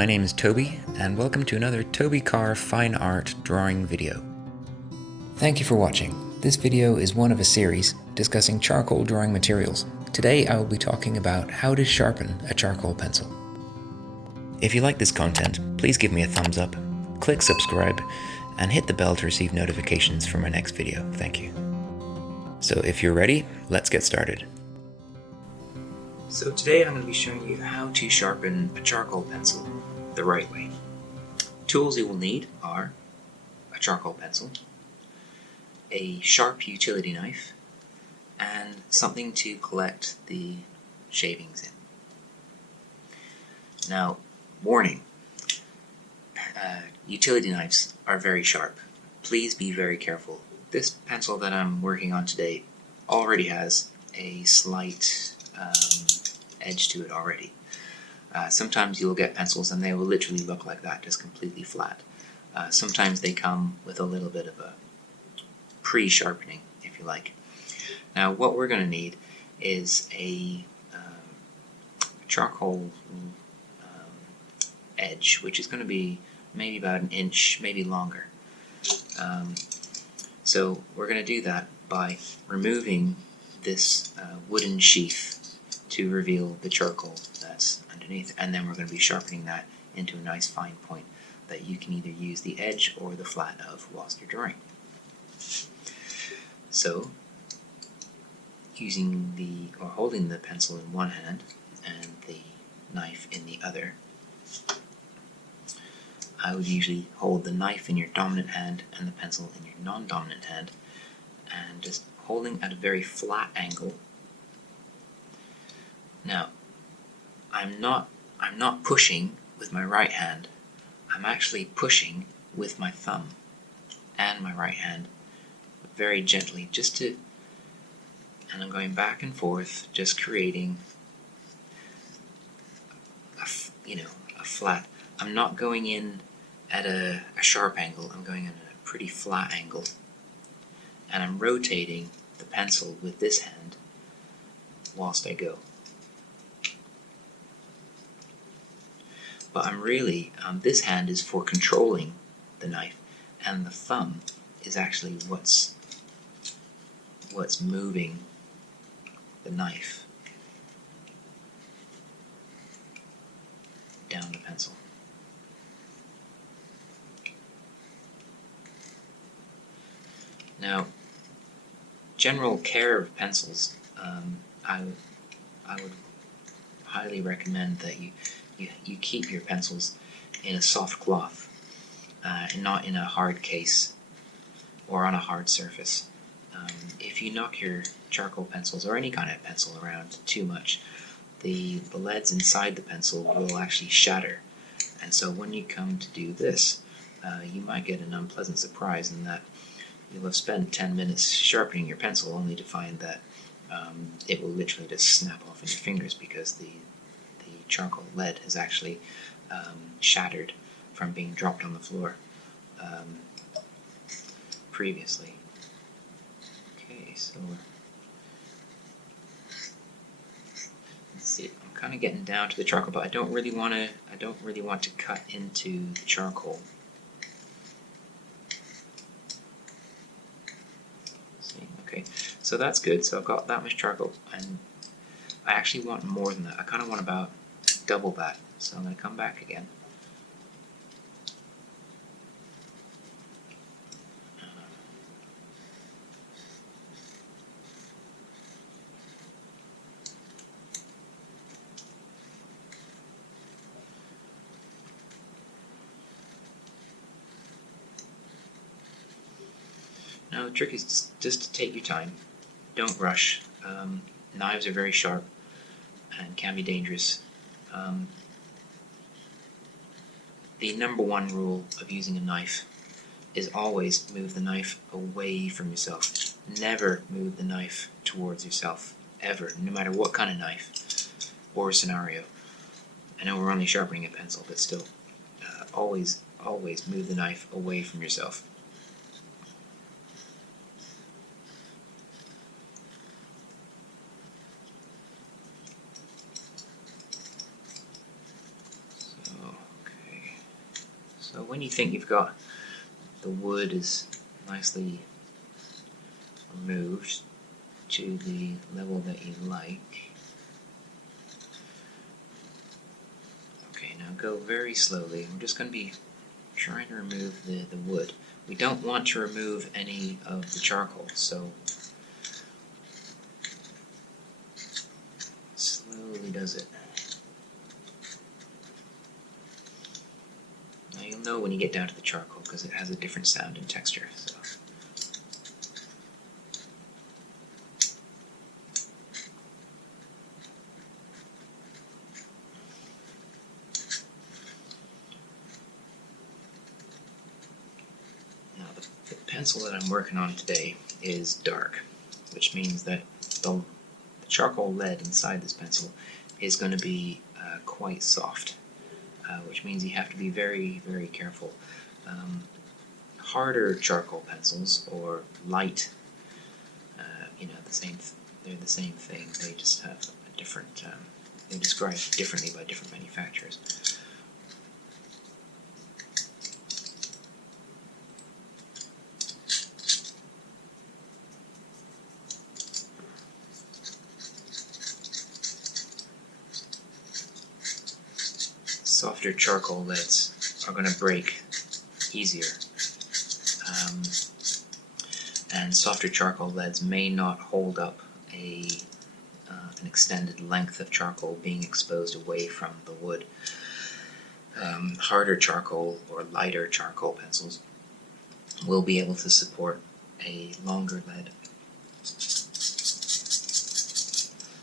my name is Toby, and welcome to another Toby Carr fine art drawing video. Thank you for watching. This video is one of a series discussing charcoal drawing materials. Today I will be talking about how to sharpen a charcoal pencil. If you like this content, please give me a thumbs up, click subscribe, and hit the bell to receive notifications for my next video. Thank you. So if you're ready, let's get started. So today I'm going to be showing you how to sharpen a charcoal pencil the right way. Tools you will need are a charcoal pencil, a sharp utility knife, and something to collect the shavings in. Now, warning, utility knives are very sharp. Please be very careful. This pencil that I'm working on today already has a slight edge to it already. Sometimes you'll get pencils and they will literally look like that, just completely flat. Sometimes they come with a little bit of a pre-sharpening, if you like. Now what we're going to need is a charcoal edge, which is going to be maybe about 1 inch, maybe longer. So we're going to do that by removing this wooden sheath to reveal the charcoal that's underneath, and then we're going to be sharpening that into a nice fine point that you can either use the edge or the flat of whilst you're drawing. So, holding the pencil in one hand and the knife in the other, I would usually hold the knife in your dominant hand and the pencil in your non-dominant hand, and just holding at a very flat angle. Now, I'm not pushing with my right hand. I'm actually pushing with my thumb and my right hand, very gently, and I'm going back and forth, just creating a flat. I'm not going in at a sharp angle. I'm going in at a pretty flat angle, and I'm rotating the pencil with this hand whilst I go. But I'm really, this hand is for controlling the knife, and the thumb is actually what's moving the knife down the pencil. Now, general care of pencils, I would highly recommend that you keep your pencils in a soft cloth, and not in a hard case or on a hard surface. If you knock your charcoal pencils or any kind of pencil around too much, the leads inside the pencil will actually shatter, and so when you come to do this, you might get an unpleasant surprise in that you'll have spent 10 minutes sharpening your pencil only to find that it will literally just snap off in your fingers because the charcoal lead has actually shattered from being dropped on the floor previously. Okay, so let's see. I'm kind of getting down to the charcoal, but I don't really want to cut into the charcoal. See, okay, so that's good. So I've got that much charcoal, and I actually want more than that. I kind of want about double that. So I'm going to come back again. Now the trick is just to take your time. Don't rush. Knives are very sharp and can be dangerous. The number one rule of using a knife is always move the knife away from yourself. Never move the knife towards yourself, ever, no matter what kind of knife or scenario. I know we're only sharpening a pencil, but still, always move the knife away from yourself. So when you think you've got the wood is nicely removed to the level that you like, okay, now go very slowly. I'm just going to be trying to remove the wood. We don't want to remove any of the charcoal, so slowly does it. Now you'll know when you get down to the charcoal because it has a different sound and texture. So. Now the pencil that I'm working on today is dark, which means that the charcoal lead inside this pencil is going to be quite soft, which means you have to be very, very careful. Harder charcoal pencils or light, they're the same thing. They just have a different. They're described differently by different manufacturers. Softer charcoal leads are going to break easier, and softer charcoal leads may not hold up an extended length of charcoal being exposed away from the wood. Harder charcoal or lighter charcoal pencils will be able to support a longer lead.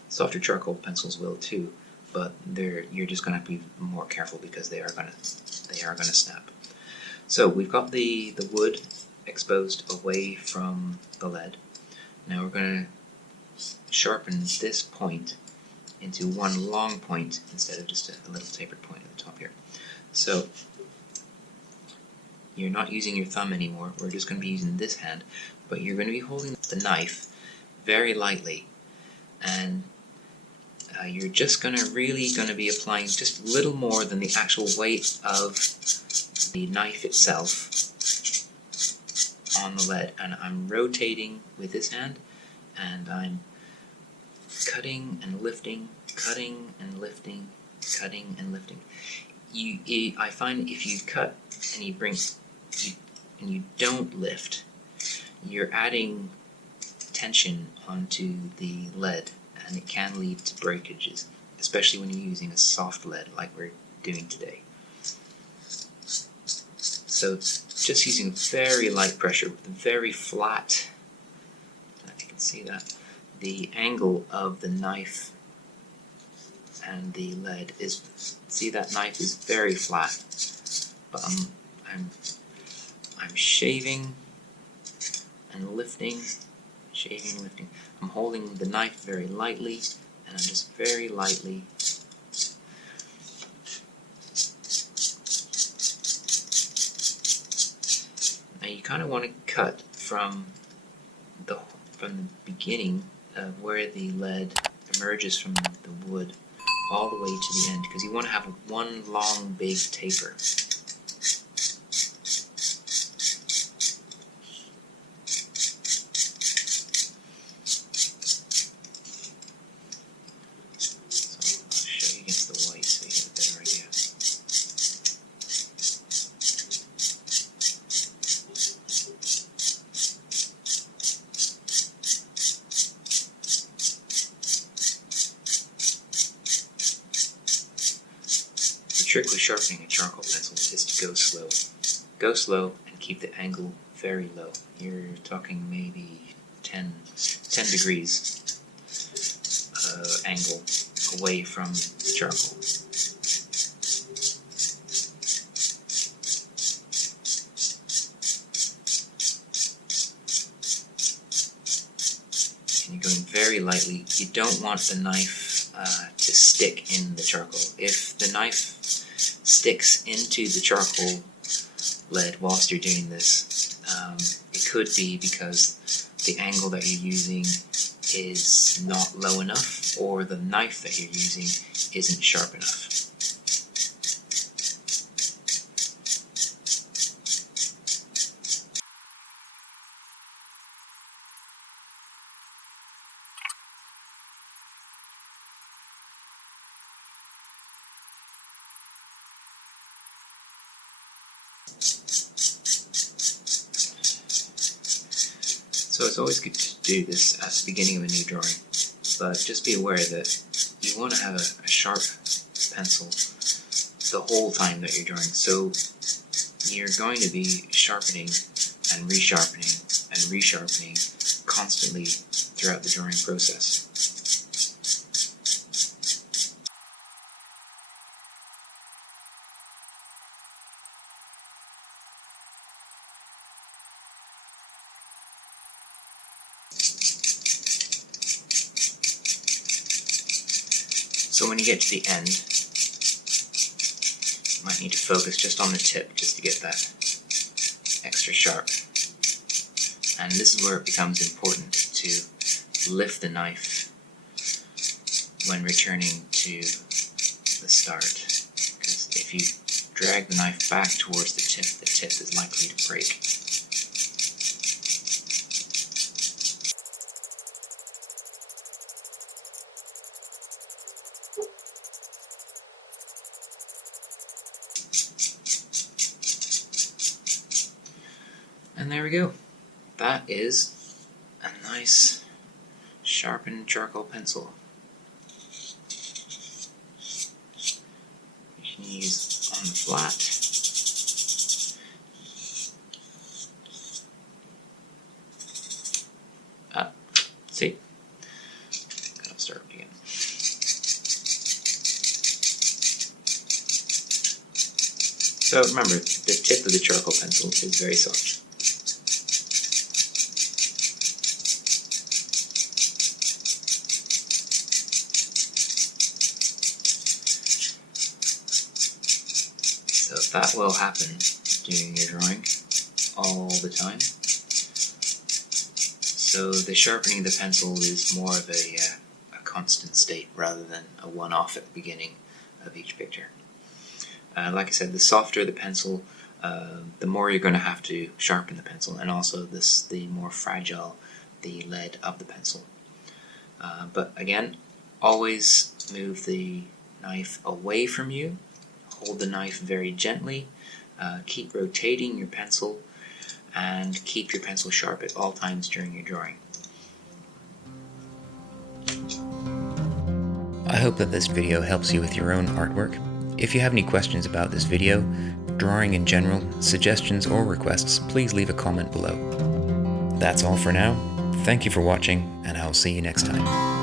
Softer charcoal pencils will too, but you're just going to have to be more careful because they are going to snap. So we've got the wood exposed away from the lead. Now we're going to sharpen this point into one long point instead of just a little tapered point at the top here. So you're not using your thumb anymore, we're just going to be using this hand, but you're going to be holding the knife very lightly, and you're just really going to be applying just a little more than the actual weight of the knife itself on the lead, and I'm rotating with this hand, and I'm cutting and lifting, cutting and lifting, cutting and lifting. I find if you cut and you don't lift, you're adding tension onto the lead, and it can lead to breakages, especially when you're using a soft lead like we're doing today. So just using very light pressure, very flat, if you can see that, the angle of the knife and the lead is, see that knife is very flat, but I'm shaving and lifting, shaving and lifting. I'm holding the knife very lightly, and I'm just very lightly now you kind of want to cut from the beginning of where the lead emerges from the wood all the way to the end, because you want to have one long big taper. The trick with sharpening a charcoal pencil is to go slow. Go slow and keep the angle very low. You're talking maybe 10 degrees angle away from the charcoal. And you're going very lightly. You don't want the knife to stick in the charcoal. If the knife sticks into the charcoal lead whilst you're doing this, it could be because the angle that you're using is not low enough, or the knife that you're using isn't sharp enough. So it's always good to do this at the beginning of a new drawing, but just be aware that you want to have a sharp pencil the whole time that you're drawing. So you're going to be sharpening and resharpening and resharpening constantly throughout the drawing process. So when you get to the end, you might need to focus just on the tip just to get that extra sharp. And this is where it becomes important to lift the knife when returning to the start. Because if you drag the knife back towards the tip is likely to break. And there we go. That is a nice sharpened charcoal pencil. You can use on the flat. See? Gotta start again. So remember, the tip of the charcoal pencil is very soft. So that will happen during your drawing all the time. So the sharpening of the pencil is more of a constant state rather than a one-off at the beginning of each picture. Like I said, the softer the pencil, the more you're going to have to sharpen the pencil, and also the more fragile the lead of the pencil. But again, always move the knife away from you. Hold the knife very gently, keep rotating your pencil, and keep your pencil sharp at all times during your drawing. I hope that this video helps you with your own artwork. If you have any questions about this video, drawing in general, suggestions or requests, please leave a comment below. That's all for now. Thank you for watching, and I'll see you next time.